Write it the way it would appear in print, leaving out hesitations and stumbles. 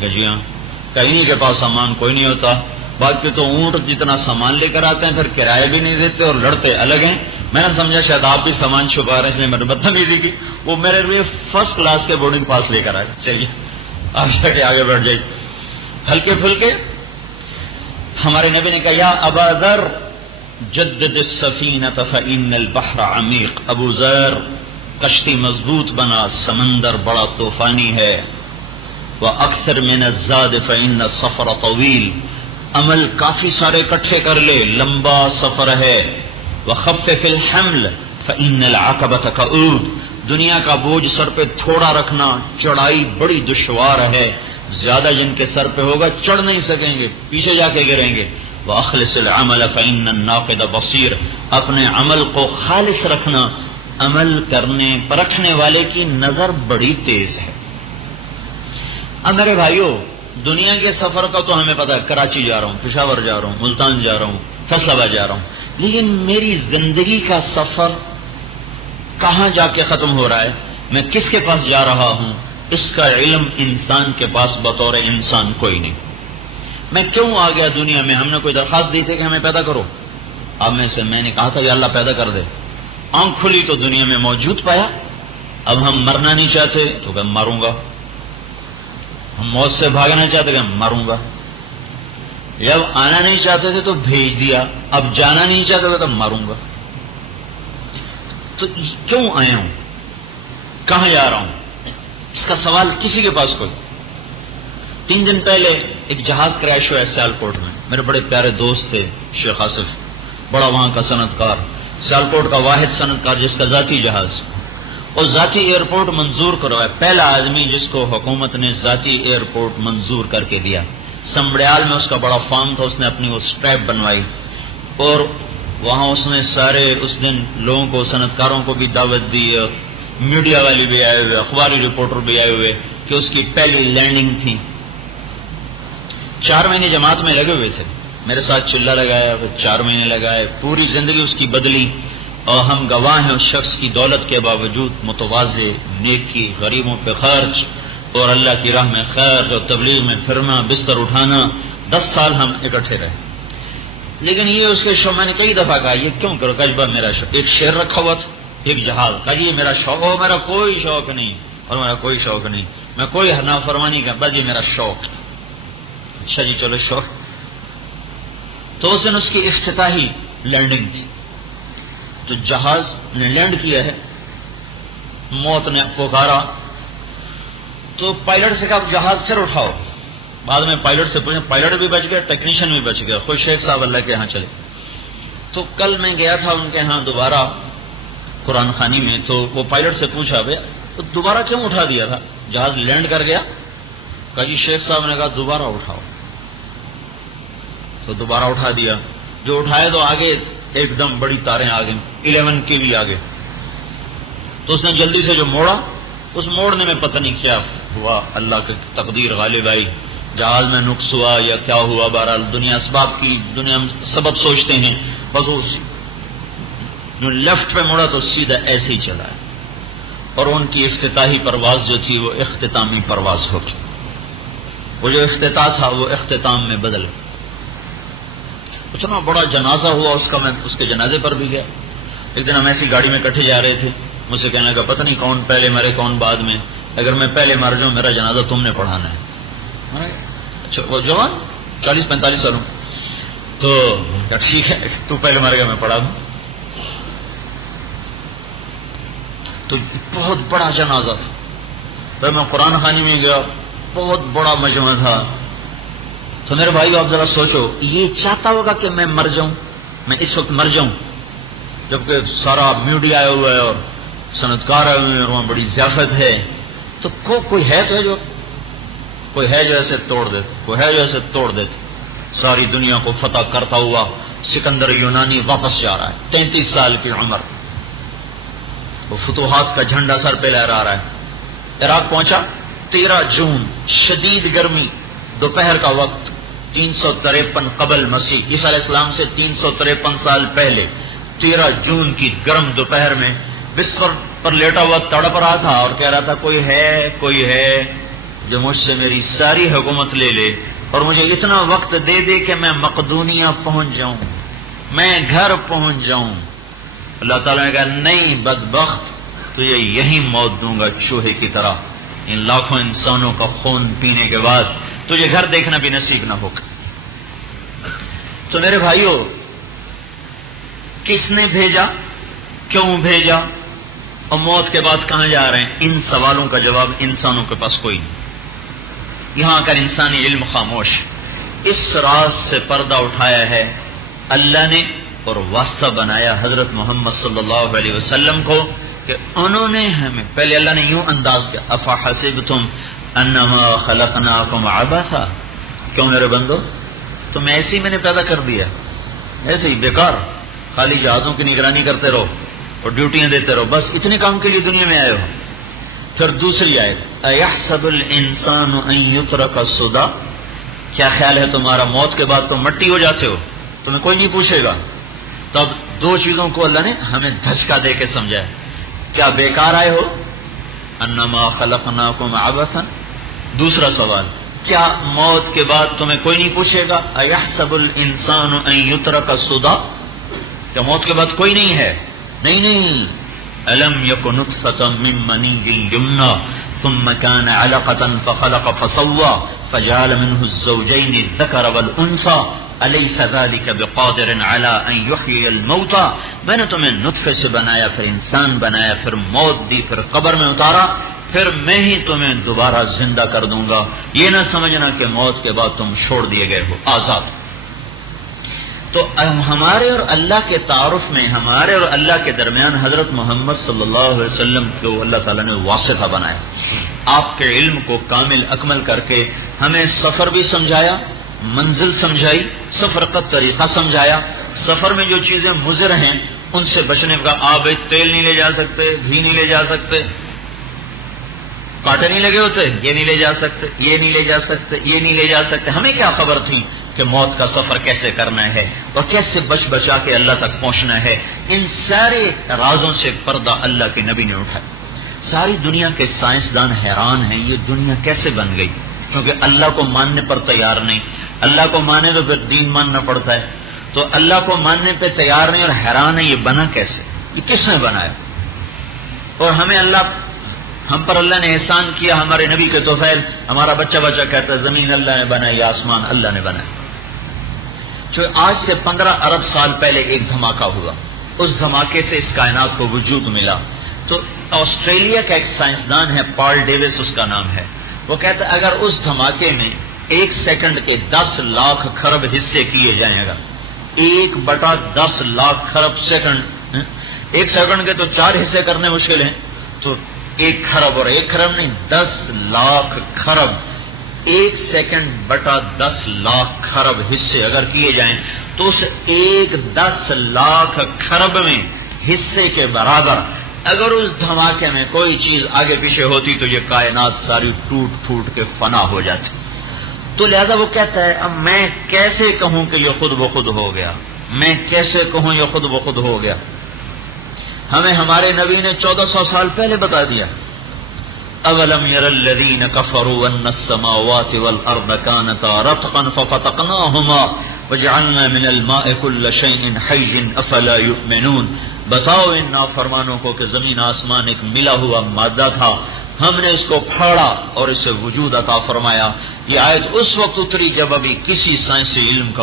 کہا جی ہاں. کہ انہیں کے پاس سامان کوئی نہیں ہوتا، باقی تو اونٹ جتنا سامان لے کر آتے ہیں پھر کرایہ بھی نہیں دیتے اور لڑتے الگ ہیں. میں نے سمجھا شاید آپ بھی سامان چھپا رہے ہیں، اس لیے میں نے بدتمیزی کی. وہ میرے لیے فرسٹ کلاس کے بورڈنگ پاس لے کر آئے. چلیے آپ جا کے آگے بڑھ جائیے. ہلکے پھلکے ہمارے نبی نے کہا یا ابا ذر جدد السفینۃ فإن البحر عمیق. ابو ذر کشتی مضبوط بنا، سمندر بڑا طوفانی ہے. وَأَكْثَرْ مِنَ الزَّادِ فَإِنَّ السَّفَرَ طَوِيلٌ. عمل کافی سارے اکٹھے کر لے، لمبا سفر ہے. وَخَفِّفِ الْحَمْلَ فَإِنَّ الْعَقَبَةَ كَعُودٌ. دنیا کا بوجھ سر پہ تھوڑا رکھنا، چڑھائی بڑی دشوار ہے. زیادہ جن کے سر پہ ہوگا چڑھ نہیں سکیں گے، پیچھے جا کے گریں گے. وَأَخْلِصِ الْعَمَلَ فَإِنَّ النَّاقِدَ بَصِيرٌ. اپنے عمل کو خالص رکھنا، عمل کرنے پرکھنے والے کی نظر بڑی تیز ہے. اب میرے بھائیو، دنیا کے سفر کا تو ہمیں پتا ہے، کراچی جا رہا ہوں، پشاور جا رہا ہوں، ملتان جا رہا ہوں، فیصل آباد جا رہا ہوں. لیکن میری زندگی کا سفر کہاں جا کے ختم ہو رہا ہے، میں کس کے پاس جا رہا ہوں، اس کا علم انسان کے پاس بطور انسان کوئی نہیں. میں کیوں آ گیا دنیا میں؟ ہم نے کوئی درخواست دی تھی کہ ہمیں پیدا کرو؟ اب میں نے کہا تھا کہ اللہ پیدا کر دے. آنکھ کھلی تو دنیا میں موجود پایا. اب ہم مرنا نہیں چاہتے تو کہ مروں گا، ہم موت سے بھاگنا چاہتے کہ مروں گا. جب آنا نہیں چاہتے تھے تو بھیج دیا، اب جانا نہیں چاہتے تھے تو مروں گا. تو کیوں آیا ہوں، کہاں جا رہا ہوں، اس کا سوال کسی کے پاس کوئی. 3 دن پہلے ایک جہاز کریش ہوا ہے سیالکوٹ میں. میرے بڑے پیارے دوست تھے شیخ آصف، بڑا وہاں کا صنعت کار، سیالکوٹ کا واحد صنعت کار جس کا ذاتی جہاز اور ذاتی ایئرپورٹ منظور کروایا. پہلا آدمی جس کو حکومت نے ذاتی ایئرپورٹ منظور کر کے دیا. سمبڑیال میں اس کا بڑا فارم تھا، اس نے اپنی وہ اسٹریپ بنوائی اور وہاں اس نے سارے اس دن لوگوں کو، صنعت کاروں کو بھی دعوت دی، اور میڈیا والے بھی آئے ہوئے، اخباری رپورٹر بھی آئے ہوئے کہ اس کی پہلی لینڈنگ تھی. 4 مہینے جماعت میں لگے ہوئے تھے، میرے ساتھ چلہ لگایا، 4 مہینے لگائے، پوری زندگی اس کی بدلی. اور ہم گواہ ہیں اس شخص کی دولت کے باوجود متواضع، نیکی، غریبوں پہ خرچ اور اللہ کی راہ میں خیر اور تبلیغ میں پھرنا، بستر اٹھانا. 10 سال ہم اکٹھے رہے. لیکن یہ اس کے شوق، میں نے کئی دفعہ کہا یہ کیوں کرو، کجبہ میرا شوق. ایک شعر رکھا ہوا تھا، ایک جہاز کا، یہ میرا شوق ہو، میرا کوئی شوق نہیں، اور میرا کوئی شوق نہیں، میں کوئی نافرمانی کا، بس یہ میرا شوق. اچھا جی چلو شوق. تو اس دن اس کی افتتاحی لینڈنگ تھی، تو جہاز نے لینڈ کیا ہے، موت نے پکارا تو پائلٹ سے کہا جہاز پھر اٹھاؤ. بعد میں پائلٹ سے پوچھا، پائلٹ بھی بچ گیا، ٹیکنیشین بھی بچ گیا، خود شیخ صاحب اللہ کے ہاں چلے. تو کل میں گیا تھا ان کے ہاں دوبارہ قرآن خوانی میں، تو وہ پائلٹ سے پوچھا بھیا تو دوبارہ کیوں اٹھا دیا تھا، جہاز لینڈ کر گیا؟ کہا جی شیخ صاحب نے کہا دوبارہ اٹھاؤ. تو دوبارہ اٹھا دیا. جو اٹھائے تو آگے ایک دم بڑی تاریں آ گئیں، 11 کے بھی آگے. تو اس نے جلدی سے جو موڑا، اس موڑنے میں پتہ نہیں کیا ہوا، اللہ کی تقدیر غالب آئی، جہاز میں نقص ہوا یا کیا ہوا. بہرحال دنیا اسباب کی، دنیا سبب سوچتے ہیں، بس جو لیفٹ پہ موڑا تو سیدھا ایسے ہی چلا ہے. اور ان کی افتتاحی پرواز جو تھی وہ اختتامی پرواز ہو گئی. وہ جو افتتاح تھا وہ اختتام میں بدل گیا. اتنا بڑا جنازہ ہوا اس کا، میں اس کے جنازے پر بھی گیا. ایک دن ہم ایسی گاڑی میں کٹھے جا رہے تھے، مجھ سے کہنے لگا پتہ نہیں کون پہلے مرے کون بعد میں، اگر میں پہلے مر جاؤں میرا جنازہ تم نے پڑھانا ہے. اچھا وہ جوان 40-45 سالوں، تو ٹھیک ہے تو پہلے مر گیا میں پڑھا دوں. تو بہت بڑا جنازہ تھا. پھر میں قرآن خوانی میں گیا، بہت بڑا مجمع تھا. تو میرے بھائیو آپ ذرا سوچو، یہ چاہتا ہوگا کہ میں مر جاؤں، میں اس وقت مر جاؤں، جبکہ سارا میڈیا آیا ہوا ہے اور صنعت کار آئے ہوئے ہیں اور وہاں بڑی ضیافت ہے. تو کوئی ہے جو ایسے توڑ دیتے، کوئی ہے جو ایسے توڑ دیتے. ساری دنیا کو فتح کرتا ہوا سکندر یونانی واپس جا رہا ہے، 33 سال کی عمر، وہ فتوحات کا جھنڈا سر پہ لہرا رہا ہے. عراق پہنچا 13 جون، شدید گرمی، دوپہر کا وقت، 353 قبل مسیح، عیسیٰ علیہ السلام سے 353 سال پہلے 13 جون کی گرم دوپہر میں بستر پر لیٹا ہوا تڑپ رہا تھا اور کہہ رہا تھا کوئی ہے. جو مجھ سے میری ساری حکومت لے لے اور مجھے اتنا وقت دے دے کہ میں مقدونیہ پہنچ جاؤں، میں گھر پہنچ جاؤں۔ اللہ تعالیٰ نے کہا نہیں بدبخت، تجھے یہی موت دوں گا چوہے کی طرح، ان لاکھوں انسانوں کا خون پینے کے بعد تجھے گھر دیکھنا بھی نصیب نہ ہوگا۔ تو میرے بھائیوں، کس نے بھیجا، کیوں بھیجا، اور موت کے بعد کہاں جا رہے ہیں، ان سوالوں کا جواب انسانوں کے پاس کوئی نہیں۔ یہاں آ کر انسانی علم خاموش۔ اس راز سے پردہ اٹھایا ہے اللہ نے اور واسطہ بنایا حضرت محمد صلی اللہ علیہ وسلم کو کہ انہوں نے ہمیں، پہلے اللہ نے یوں انداز کیا، افحسبتم انما خلقناکم عبثا، کیوں میرے بندو تم ایسے ہی میں نے پیدا کر دیا، ایسے ہی بیکار خالی جہازوں کی نگرانی کرتے رہو اور ڈیوٹیاں دیتے رہو، بس اتنے کام کے لیے دنیا میں آئے ہو۔ پھر دوسری آیت، ایحسب الانسان ان یترک سدی، کیا خیال ہے تمہارا موت کے بعد تم مٹی ہو جاتے ہو، تمہیں کوئی نہیں پوچھے گا؟ تب دو چیزوں کو اللہ نے ہمیں دھچکا دے کے سمجھایا، کیا بیکار آئے ہو، انما خلقناکم عبثا، دوسرا سوال کیا موت کے بعد تمہیں کوئی نہیں پوچھے گا، ایحسب الانسان ان یترک سدی، کیا موت کے بعد کوئی نہیں ہے؟ نہیں، الم یک نطفۃ من منی یمنی ثم كان علقۃ فخلق فسوى فجعل منه الزوجين الذكر والانثى الیس ذلک بقادر علی ان یحیی الموتى، میں نے تمہیں نطفے سے بنایا، پھر انسان بنایا، پھر موت دی، پھر قبر میں اتارا، پھر میں ہی تمہیں دوبارہ زندہ کر دوں گا۔ یہ نہ سمجھنا کہ موت کے بعد تم چھوڑ دیے گئے ہو، آزاد۔ تو ہمارے اور اللہ کے تعارف میں، ہمارے اور اللہ کے درمیان حضرت محمد صلی اللہ علیہ وسلم کو اللہ تعالیٰ نے واسطہ بنایا، آپ کے علم کو کامل اکمل کر کے ہمیں سفر بھی سمجھایا، منزل سمجھائی، سفر کا طریقہ سمجھایا، سفر میں جو چیزیں مضر ہیں ان سے بچنے کا، آپ تیل نہیں لے جا سکتے، گھی نہیں لے جا سکتے، کانٹے نہیں لگے ہوتے، یہ نہیں لے جا سکتے، یہ نہیں لے جا سکتے، یہ نہیں لے جا سکتے، ہمیں کیا خبر تھی کہ موت کا سفر کیسے کرنا ہے اور کیسے بچا کے اللہ تک پہنچنا ہے۔ ان سارے رازوں سے پردہ اللہ کے نبی نے اٹھایا۔ ساری دنیا کے سائنسدان حیران ہیں یہ دنیا کیسے بن گئی، کیونکہ اللہ کو ماننے پر تیار نہیں۔ اللہ کو مانے تو پھر دین ماننا پڑتا ہے، تو اللہ کو ماننے پہ تیار نہیں اور حیران ہے یہ بنا کیسے، یہ کس نے بنایا؟ اور ہم پر اللہ نے احسان کیا، ہمارے نبی کے توفیل، ہمارا بچہ کہتا ہے زمین اللہ نے بنائی، آسمان اللہ نے بنایا۔ جو آج سے 15 ارب سال پہلے ایک دھماکہ ہوا، اس دھماکے سے اس کائنات کو وجود ملا۔ تو آسٹریلیا کا ایک سائنسدان ہے، پال ڈیوس اس کا نام ہے، وہ کہتا ہے اگر اس دھماکے میں 1 سیکنڈ کے 10 لاکھ خرب حصے کیے جائیں، اگر 1/10 لاکھ خرب سیکنڈ، 1 سیکنڈ کے تو 4 حصے کرنے مشکل ہیں، تو 1 خرب اور 1 خرب نہیں 10 لاکھ خرب، 1 سیکنڈ بٹا 10 لاکھ خرب حصے اگر کیے جائیں تو اس 10 لاکھ خرب میں حصے کے برابر اگر اس دھماکے میں کوئی چیز آگے پیچھے ہوتی تو یہ کائنات ساری ٹوٹ پھوٹ کے فنا ہو جاتی۔ تو لہذا وہ کہتا ہے اب میں کیسے کہوں کہ یہ خود بخود ہو گیا، میں کیسے کہوں یہ خود بخود ہو گیا؟ ہمیں ہمارے نبی نے 1400 سال پہلے بتا دیا، اولم یر الذین کفروا ان السماوات والارض كانتا رتقا ففتقناهما وجعلنا من الماء كل شيء حي افلا يؤمنون، بتاؤ ان نافرمانوں کو کہ زمین آسمان ایک ملا ہوا مادہ تھا، ہم نے اس کو پھاڑا اور اسے وجود عطا فرمایا۔ یہ آیت اس وقت اتری جب ابھی کسی سائنسی علم کا